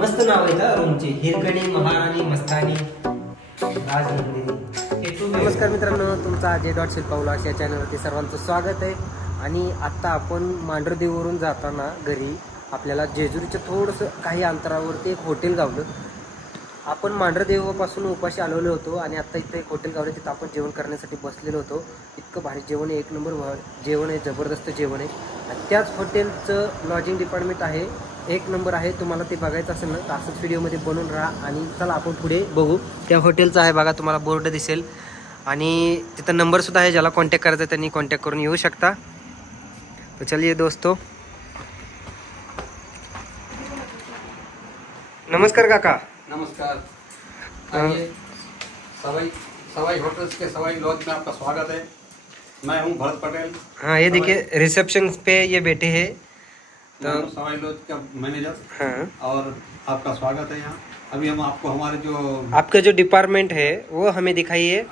मस्त नाव आहे का रूमचे, हिरकणी, महाराणी, मस्तानी, राजनंदिनी। नमस्कार मित्रांनो, तुमचा अजय डॉट शिल्पा व्लॉग्स या चॅनलवरती सर्वांचं स्वागत आहे। आणि आत्ता आपण मांढरदेववरून जाताना घरी आपल्याला जेजुरीच्या थोडंसं काही अंतरावरती एक हॉटेल गावलं। आपण मांढरदेवापासून उपाशी आलेलो होतो आणि आत्ता इथं एक हॉटेल गावलं, तिथं आपण जेवण करण्यासाठी बसलेलो होतो। इतकं भारी जेवण आहे, एक नंबर जेवण आहे, जबरदस्त जेवण आहे। आणि त्याच हॉटेलचं लॉजिंग डिपार्टमेंट आहे, एक नंबर आहे। तुम्हाला ते बघायचं असेल ना तर असंच व्हिडिओमध्ये बनवून राहा। आणि चला आपण पुढे बघू। त्या हॉटेलचं आहे बघा, तुम्हाला बोर्ड दिसेल आणि तिथं नंबरसुद्धा आहे, ज्याला कॉन्टॅक्ट करायचं त्यांनी कॉन्टॅक्ट करून येऊ शकता। तो चलिए दोस्तों, नमस्कार काका। नमस्कार। सवाई होटल्स के सवाई लॉज में आपका स्वागत है। मैं हूं भरत पटेल। हाँ, ये देखिए रिसेप्शन पे ये बैठे हैं तो सवाई लॉज का मैनेजर। हाँ, और आपका स्वागत है यहाँ। अभी हम आपको हमारे जो आपका जो डिपार्टमेंट है वो हमें दिखाइए,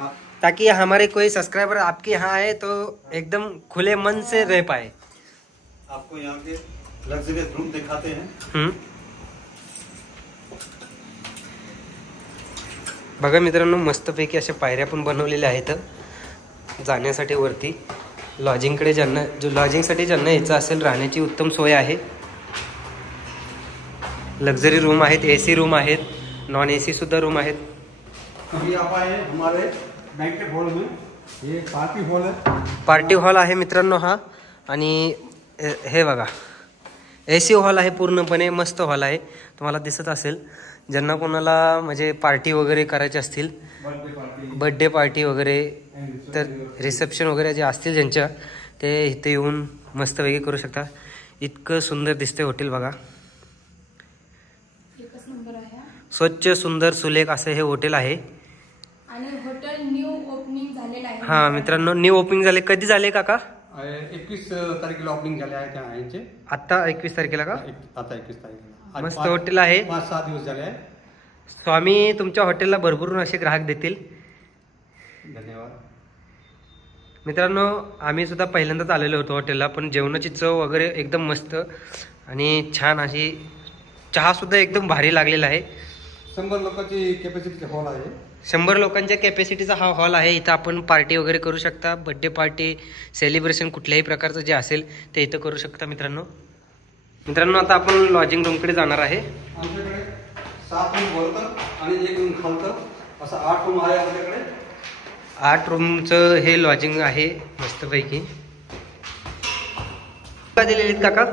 ताकि हमारे कोई सब्सक्राइबर आपके यहाँ आए तो एकदम खुले मन से रह पाए। आपको यहाँ के लग्जरियस रूम दिखाते हैं। बघा मित्रांनो, मस्तपैकी अशा पायऱ्या पण बनवलेल्या आहेत जाण्यासाठी वरती। लॉजिंगकडे ज्यांना लॉजिंगसाठी ज्यांना यायचं असेल, राहण्याची उत्तम सोय आहे। लक्झरी रूम आहेत, एसी रूम आहेत, नॉन एसी सुद्धा रूम आहेत। अभी आप आए हमारे बैंकेट हॉल में, ये पार्टी हॉल है। पार्टी हॉल आहे मित्रांनो हा। आणि हे बघा एसी हॉल आहे, पूर्णपणे मस्त हॉल आहे, तुम्हाला दिसत असेल। ज्यांना कोणाला म्हणजे पार्टी वगैरे करायचे असतील, बर्थडे पार्टी वगैरे, तर रिसेप्शन वगैरे जे असतील ज्यांच्या, ते इथे येऊन मस्तपैकी करू शकता। इतकं सुंदर दिसते हॉटेल बघा, स्वच्छ सुंदर सुलेख असं हे हॉटेल आहे। आणि हॉटेल न्यू ओपनिंग झालेलं आहे। हा मित्रांनो, न्यू ओपनिंग झाले। कधी झाले काका? 21 तारखेला ओपनिंग झाले आहे त्या यांचे। आता 21 तारखेला का? आता 21 तारखेला। मस्त हॉटेल आहे, 5-6 दिवस झाले आहे। स्वामी तुमच्या हॉटेलला भरभरून असे ग्राहक देतील। धन्यवाद मित्रांनो, आम्ही सुद्धा पहिल्यांदाच आलेलो होतो हॉटेलला, पण जेवणाची चव वगैरे एकदम मस्त आणि छान अशी, चहा सुद्धा एकदम भारी लागलेला आहे। 100 लोकांची कॅपॅसिटीचा हॉल आहे। 100 लोकांच्या कॅपॅसिटीचा हा हॉल आहे। इथं आपण पार्टी वगैरे करू शकता, बर्थडे पार्टी, सेलिब्रेशन कुठल्याही प्रकारचं जे असेल ते इथं करू शकता। मित्रांनो आता आपण लॉजिंग रूमकडे जाणार आहे। आमच्याकडे 7 रूम वरतं आणि 1 रूम खालतं, असं 8 रूम आहे आपल्याकडे। 8 रूमचं हे लॉजिंग आहे मस्तपैकी। काय दिलेले काका?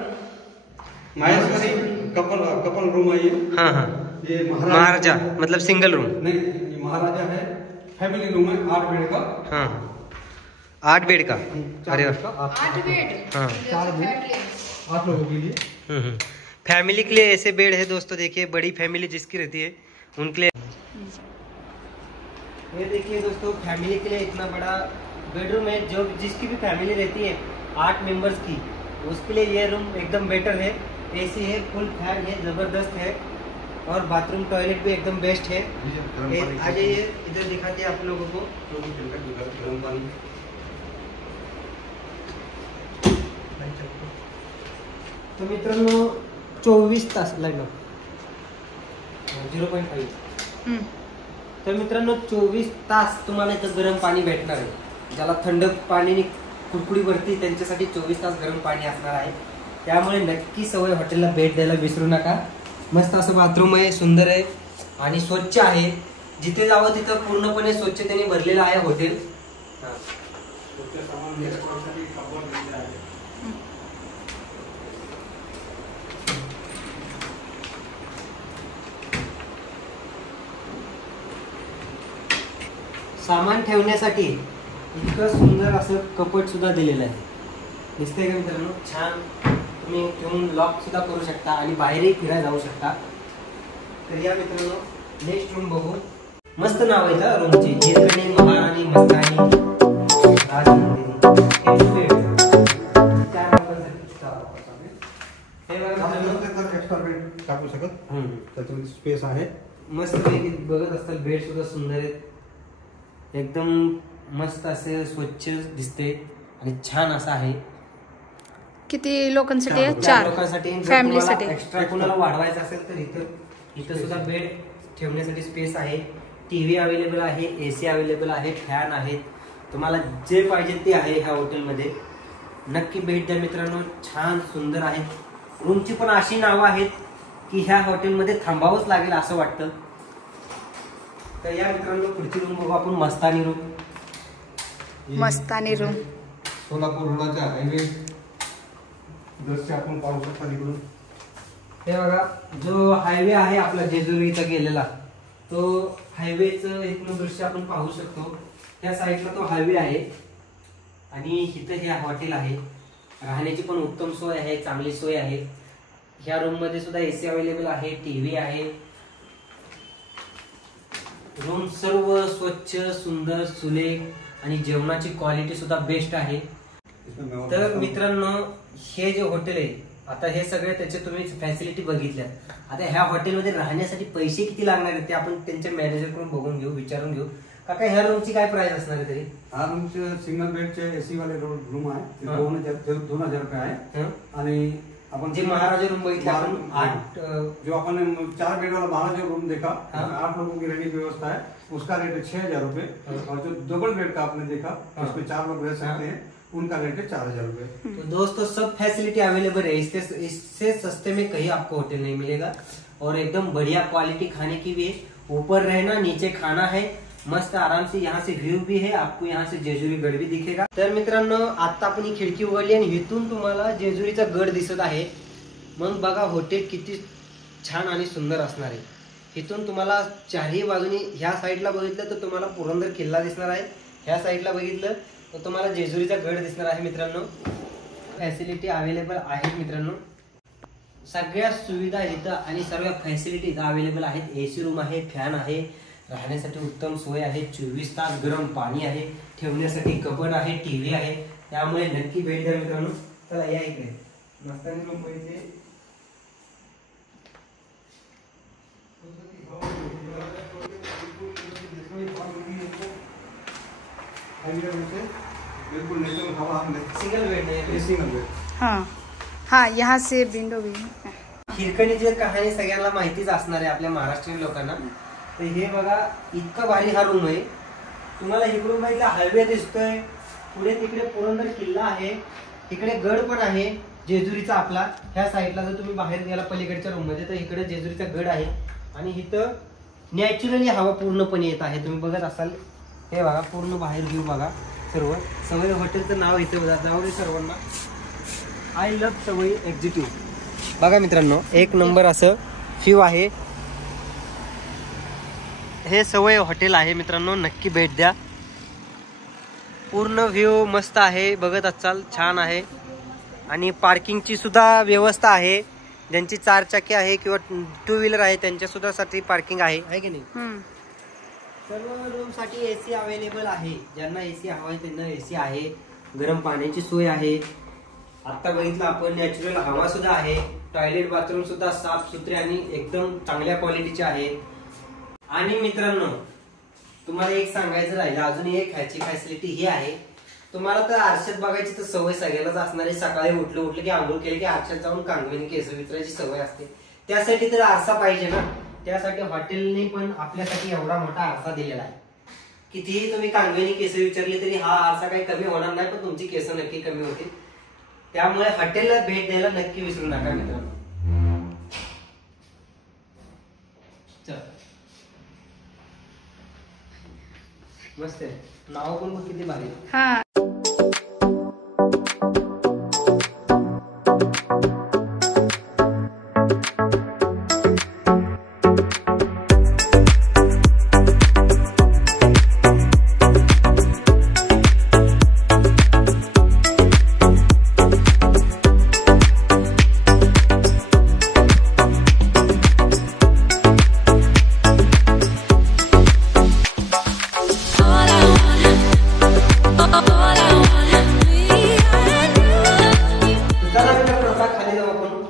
महेश्वरी कपल रूम है ये। हाँ हाँ, ये महाराजा मतलब सिंगल रूम नहीं, ये महाराजा है, फैमिली रूम है, 8 बेड का। हाँ, 8 बेड का। अरे 8 बेड। हाँ, 4 बेड 8 लोगों के लिए। फैमिली के लिए ऐसे बेड है दोस्तों। देखिए बड़ी फैमिली जिसकी रहती है उनके लिए ये देखिए दोस्तों, फैमिली के लिए इतना बड़ा बेडरूम है। जो जिसकी भी फैमिली रहती है 8 मेंबर्स की, उसके लिए ये रूम एकदम बेटर है। एसी है, फुल फैन है, जबरदस्त है, और बाथरूम टॉयलेट भी एकदम बेस्ट है। आ जाइए, इधर दिखाते हैं आप लोगों को। तो मित्रांनो 24 तास लागलं 0.5। तर मित्रांनो 24 तास तुम्हाला इथं गरम पाणी भेटणार आहे। ज्याला थंड पाणी कुडकुडी भरती त्यांच्यासाठी 24 तास गरम पाणी असणार आहे। त्यामुळे नक्की सवय हॉटेलला भेट द्यायला विसरू नका। मस्त असं बाथरूम आहे, सुंदर आहे आणि स्वच्छ आहे। जिथे जावं तिथं पूर्णपणे स्वच्छतेने भरलेलं आहे हॉटेल। सामान ठेवण्यासाठी इतकं सुंदर असं कपाट सुद्धा दिलेलं आहे, दिसतंय का मित्रांनो? छान तुम्ही ठेवून लॉक सुद्धा करू शकता आणि बाहेरही फिरायला जाऊ शकता। तर या मित्रांनो नेक्स्ट रूम बघू। मस्त नाव आहे का रूमचे, हिरकणी, महाराणी, मस्तानी, राजनंदिनी। एक्स्ट्रा बेड टाकू शकत, त्याच्यामध्ये स्पेस आहे। मस्त पैकी बघत असताल, बेड सुद्धा सुंदर आहेत, एकदम मस्त असे स्वच्छ दिसते आणि छान असं आहे। किती लोकांसाठी? 4 लोकांसाठी। फॅमिलीसाठी एक्स्ट्रा कोणाला वाढवायचं असेल तर इथं इथं सुद्धा बेड ठेवण्यासाठी स्पेस आहे, टीव्ही अवेलेबल आहे, AC अवेलेबल आहे, फॅन आहेत, तुम्हाला जे पाहिजे ते आहे ह्या हॉटेलमध्ये. नक्की भेट द्या मित्रांनो, छान सुंदर आहेत. रूमची पण अशी नावं आहेत की ह्या हॉटेलमध्ये थांबावंच लागेल असं वाटतं. तर या मित्रांनो पुढची रूम बघू आपण, मस्तानी रूम. मस्तानी रूम सोलापूर रोडाच्या हायवे दृश्य आपण पाहू शकता तिकडून. हे बघा, जो हायवे आहे आपला जेजुरी इथं गेलेला, तो हायवेचं इथलं दृश्य आपण पाहू शकतो. त्या साईडला तो हायवे आहे आणि इथं हे हॉटेल आहे. राहण्याची पण उत्तम सोय आहे, चांगली सोय आहे. ह्या रूम मध्ये सुद्धा AC अवेलेबल आहे, टीव्ही आहे. रूम सर्व स्वच्छ, सुंदर, सुलेख आणि जेवणाची क्वालिटी सुद्धा बेस्ट आहे. तर मित्रांनो, हे जे हॉटेल आहे, आता हे सगळे त्याचे तुम्ही फॅसिलिटी बघितल्या. आता ह्या हॉटेलमध्ये राहण्यासाठी पैसे किती लागणार आहेत ते आपण त्यांच्या मॅनेजर कडून बघून घेऊ, विचारून घेऊ. काका, ह्या रूमची काय प्राइस असणार आहे तरी? हा रूमचे सिंगल बेडचे AC वाले रूम आहे, 2,000 रुपये आहे. आणि अपन जे महाराजा रूम बघितले आपण 8, जो अपन 4 बेड वाला महाराजा रूम देखा, 8 लोगों की रहने की व्यवस्था है, उसका रेट है 6,000 रुपए. और जो डबल बेड का आपने देखा उसमें 4 लोग रह सकते हैं, उनका रेट है 4,000 रुपए. तो दोस्तों सब फैसिलिटी अवेलेबल है. इससे सस्ते में कहीं आपको होटल नहीं मिलेगा. और एकदम बढ़िया क्वालिटी खाने की भी है. ऊपर रहना, नीचे खाना है, मस्त आराम से. यहाँ से व्यू भी है, आपको यहाँ से जेजुरी गड भी दिखेगा. तर मित्रांनो, आता आपण ही खिडकी उघडली आणि इथून तुम्हाला जेजुरीचा गड दिसत आहे. मग बघा हॉटेल किती छान आणि सुंदर असणार आहे. इथून तुम्हाला चारही बाजूनी, ह्या साईडला बघितलं तर तुम्हाला पुरंदर किल्ला दिसणार आहे, ह्या साईडला बघितलं तर तुम्हाला जेजुरीचा गड दिसणार आहे. मित्रांनो, फॅसिलिटी अवेलेबल आहेत. मित्रांनो, सगळ्या सुविधा इथं आणि सर्व फॅसिलिटी इथं अवेलेबल आहेत. AC रूम आहे, फॅन आहे, राहण्यासाठी उत्तम सोय आहे, 24 तास गरम पाणी आहे, ठेवण्यासाठी कबड आहे, टीव्ही आहे. त्यामुळे नक्की भेट द्या मित्रांनो. चला या इकडे, मस्तानी रूम बघितले. बिल्कुल नेचुरल हवा हमने सिंगल बेड नाही, सिंगल बेड. हाँ हाँ, यहाँ से विंडो भी है. हिरकणीची कहाणी सगळ्यांना माहितीच असणार आहे आपल्या महाराष्ट्रीयन लोकांना. तर हे बघा, इतका भारी हा रूम आहे. तुम्हाला इकडून बघितला हायवे दिसतोय, पुढे तिकडे पुरंदर किल्ला आहे, तिकडे गड पण आहे जेजुरीचा आपला. ह्या साईडला जर तुम्ही बाहेर गेला पलीकडच्या रूम मध्ये तर इकडे जेजुरीचा गड आहे. आणि इथं नॅचरली हवा पूर्णपणे येत आहे. तुम्ही बघत असाल, हे बघा पूर्ण बाहेर व्ह्यू बघा. सर्व सवई हॉटेलचं नाव इथे बघा, नाव दे सर्वांना, आय लव्ह सवई एक्झिक्युटिव्ह. बघा मित्रांनो, एक नंबर असं व्ह्यू आहे. हे सवई हॉटेल आहे मित्रांनो, नक्की भेट द्या. पूर्ण व्ह्यू मस्त आहे, बघत असाल, छान आहे. आणि पार्किंगची सुद्धा व्यवस्था आहे. ज्यांची 4 चाकी आहे किंवा 2 व्हीलर आहे त्यांच्या सुद्धा साठी पार्किंग आहे की नाही. सर्व रूम साठी AC अवेलेबल आहे. ज्यांना AC हवा आहे त्यांना AC आहे. गरम पाण्याची सोय आहे. आता बघितलं आपण, नॅचरल हवा सुद्धा आहे. टॉयलेट बाथरूम सुद्धा साफ सुथरे आणि एकदम चांगल्या क्वालिटीचे आहे. आणि मित्रांनो, तुम्हाला एक सांगायचं राहिलं, अजून एक ह्याची फॅसिलिटी ही आहे. तुम्हाला तर आरशात बघायची तर सवय सगळ्यालाच असणार आहे. सकाळी उठलं की आंघोळ केली की आरशात जाऊन कांगवेनी केस विचारायची सवय असते. त्यासाठी तर आरसा पाहिजे ना. त्यासाठी हॉटेलने पण आपल्यासाठी एवढा मोठा आरसा दिलेला आहे. कितीही तुम्ही कांगवेनी केस विचारली तरी हा आरसा काही कमी होणार नाही, पण तुमची केस नक्की कमी होतील. त्यामुळे हॉटेलला भेट द्यायला नक्की विसरू नका मित्रांनो. मस्त आहे, नाव पण किती भारी. हाँ.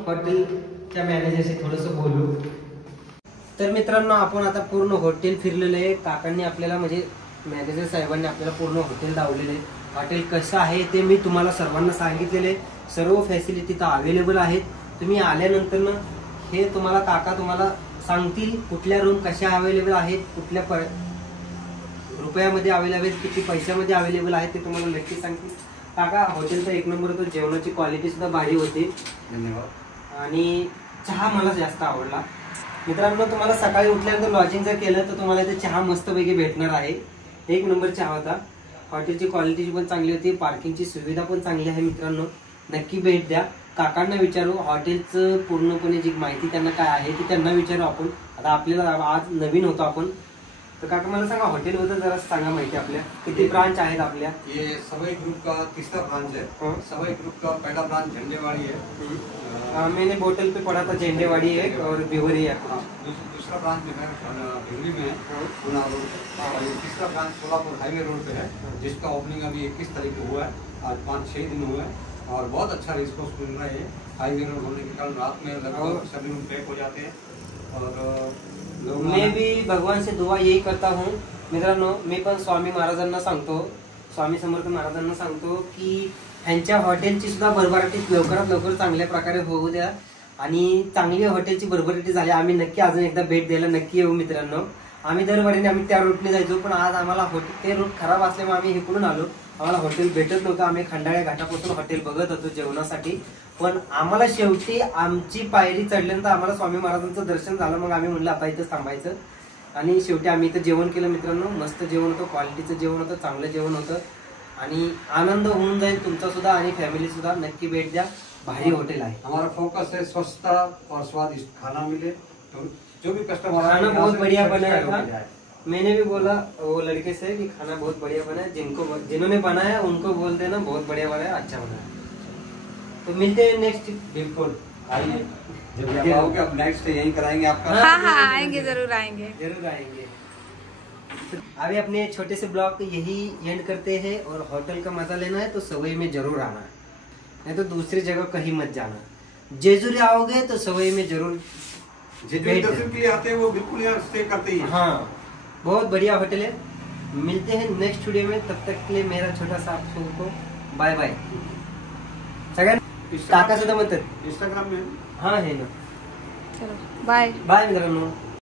हॉटेलच्या मॅनेजरशी थोडंसं बोलू. तर मित्रांनो, आपण आता पूर्ण हॉटेल फिरलेलं आहे. काकांनी आपल्याला, म्हणजे मॅनेजर साहेबांनी आपल्याला पूर्ण हॉटेल दावलेलं आहे. हॉटेल कसं आहे ते मी तुम्हाला सर्वांना सांगितलेलं आहे. सर्व फॅसिलिटी तर अवेलेबल आहेत. तुम्ही आल्यानंतर हे तुम्हाला काका तुम्हाला सांगतील कुठल्या रूम कशा अवेलेबल आहेत, कुठल्या रुपयामध्ये अवेलेबल, किती पैशामध्ये अवेलेबल आहेत ते तुम्हाला नक्की सांगतील. काका हॉटेलचा एक नंबर होतो, जेवणाची क्वालिटी सुद्धा भारी होती. धन्यवाद. आणि चहा मला जास्त आवडला. मित्रांनो तुम्हाला सकाळी उठल्यानंतर लॉजिंग जर केलं तर तुम्हाला इथे चहा मस्तपैकी भेटणार आहे. एक नंबर चहा होता. हॉटेलची क्वालिटी पण चांगली होती, पार्किंगची सुविधा पण चांगली आहे. मित्रांनो नक्की भेट द्या. काकांना विचारू हॉटेलचं पूर्णपणे जी माहिती त्यांना काय आहे ती त्यांना विचारू आपण. आता आपल्याला आज नवीन होतो आपण, तर काका मला सांगा हॉटेलबद्दल जरा सांगा माहिती. आपल्या किती ब्रांच आहेत आपल्या? ये सवाई ग्रुप का तीसरा ब्रांच है. सवाई ग्रुप का पहला ब्रांच झंडेवाड़ी है. मैंने बोतल पे पढ़ा था झंडेवाड़ी है और भिवरी है. दूसरा ब्रांच जो है भिवरी में है, पुणे रोड. और तीसरा ब्रांच सोलापुर हाईवे रोड पे है, जिसका ओपनिंग अभी 21 तारीख को हुआ है. आज 5-6 दिन हुए हैं और बहुत अच्छा रिस्पॉन्स मिल रहा है. हाईवे रोड होने के कारण रात में लगभग सभी रूम पैक हो जाते हैं. और मैं भी भगवान से दुआ यही करता हूँ मित्रांनो. मी पण स्वामी महाराजांना सांगतो, स्वामी समर्थ महाराजांना सांगतो की ह्यांच्या हॉटेलची सुद्धा भरभराटी लवकरात लवकर चांगल्या प्रकारे होऊ द्या आणि चांगली हॉटेलची भरभराटी झाली. आम्ही नक्की अजून एकदा भेट द्यायला नक्की येऊ मित्रांनो. आम्ही दरवर्षी आम्ही त्या रूटने जायचो, पण आज आम्हाला हॉटेल ते रूट खराब असल्यामुळे आम्ही इकडून आलो. आम्हाला हॉटेल भेटत नव्हतं. आम्ही खंडाळ्या घाटापासून हॉटेल बघत होतो जेवणासाठी, पण आम्हाला शेवटी आमची पायरी चढल्यानंतर आम्हाला स्वामी महाराजांचं दर्शन झालं. मग आम्ही म्हणलं आता इथं थांबायचं आणि शेवटी आम्ही इथं जेवण केलं मित्रांनो. मस्त जेवण होतं, क्वालिटीचं जेवण होतं, चांगलं जेवण होतं आणि आनंद होऊन जाईल तुमचा सुद्धा आणि फॅमिली सुद्धा. नक्की भेट द्या, भारी हॉटेल आहे. हमारा फोकस है स्वच्छता और स्वादिष्ट खाना मिले. तो जो भी कस्टमर खाना बहुत बढ़िया बनाया था. मैंने भी बोला वो लड़के से कि खाना बहुत बढ़िया बना है. जिन्होंने बनाया उनको बोल देना बहुत बढ़िया बनाया, अच्छा बनाया. तो मिलते हैं नेक्स्ट. बिल्कुल आइए, जब भी आप आओगे अब नेक्स्ट यहीं कराएंगे आपका. हाँ हाँ आएंगे, जरूर आएंगे. जरूर आएंगे. अभी अपने छोटे से ब्लॉग यही एंड करते हैं. और होटल का मजा लेना है तो सवई में जरूर आना है, नहीं तो दूसरी जगह कहीं मत जाना. जेजुरी आओगे तो सवई में जरूर जितने दर्शन के लिए आते हैं वो बिल्कुल यहाँ स्टे करते ही हैं. हाँ बहुत बढ़िया होटल है. मिलते हैं नेक्स्ट वीडियो में. तब तक के लिए मेरा छोटा सा आपको बाय बाय. सगळ्यांना काका सुद्धा म्हणतात इंस्टाग्राम में हा आहे ना. चलो बाय. बाय मित्रांनो.